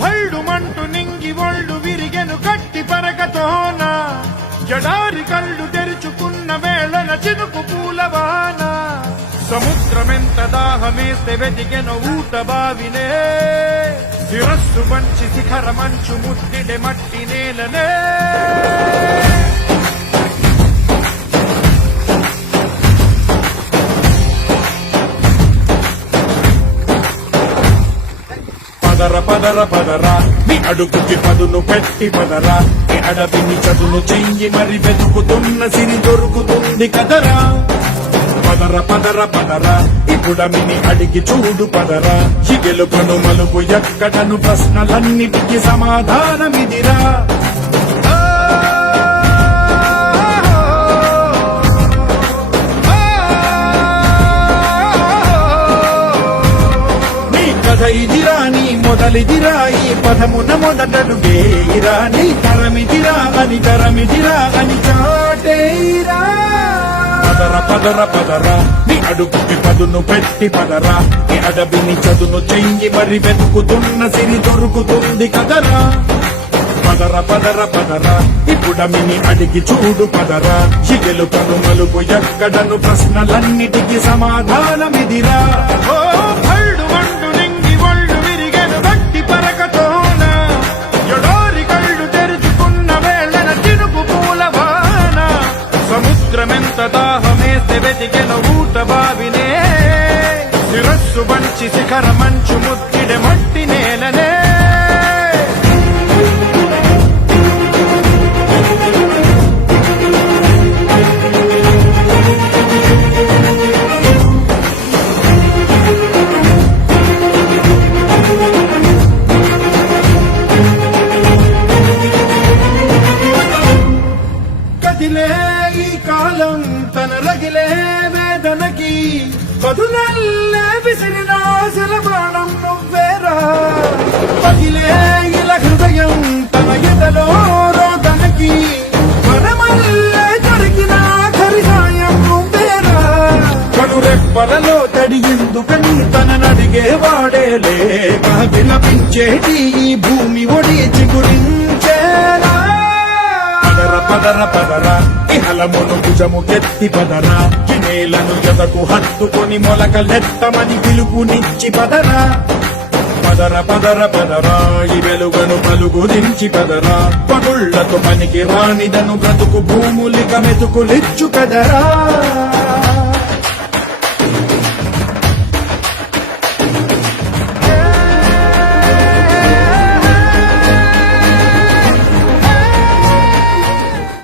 హల్డుమంటూ నింగి ఒళ్ళు విరిగెను గట్టి పరకతోన జడారి కళ్ళు తెరుచుకున్న వేళన చినుకు పూలవాన సముద్రమెంత దాహమేస్తే వెతికెను ఊట బావినే శిరస్సు మంచి శిఖర మంచు ముట్టిడే మట్టి నేలనే పదర పదర పదరా నీ అడుగుకి పదును పెట్టి పదరా నీ అడవిని చదును చెయ్యి మరి వెతుకుతున్న సిరి దొరుకుతుంది కదరా పదర పదర పదరా ఇప్పుడమిని అడిగి చూడు పదరా చిగెలుకను మలుపు ఎక్కడను ప్రశ్నలన్నిటికీ సమాధానమిదిరా ఇదిరా నీ మొదలిదిరా ఈ పదమున మొదటడుగేయిరా నీ తరమిదిరా అని చాటేరా పదర పదర పదరా నీ అడుగుకి పదును పెట్టి పదరా నీ అడవిని చదును చెయ్యి మరి వెతుకుతున్న సిరి దొరుకుతుంది కదరా పదర పదర పదరా ఇప్పుడమిని అడిగి చూడు పదరా చిగెలుకను మలుపు ఎక్కడను ప్రశ్నలన్నిటికీ సమాధానమిదిరా సముద్రమెంత దాహమేస్తే వెతికెను ఊట బావినే శిరస్సు మంచి శిఖర మంచు ముట్టిడే మట్టి నేలనే కదిలే ఈ కాలం తన రగిలే వేదనకి పదునల్లే విసిరినాశల ప్రాణం నువ్వేరా పగిలే ఇలా హృదయం తన ఎదలో రోదనకి మనమల్లే దొరికిన ఖరిసాయం నువ్వేరా కనురెప్పలలో తడి ఎందుకని తననడిగే వాడేలే విలపించేటి ఈ భూమి ఒడి చిగురించేలా పదర పదరా ఇహలమును భుజము కెత్తి పదరా ఈ నేలను జతకు హత్తుకొని మొలకలెత్తమని పిలుపునిచ్చి పదరా పదర పదర పదరా ఈ వెలుగను పలుగురించి పదరా పగుళ్లతో పనికి రానిదను బ్రతుకు భూములిక మెతుకులిచ్చు కదరా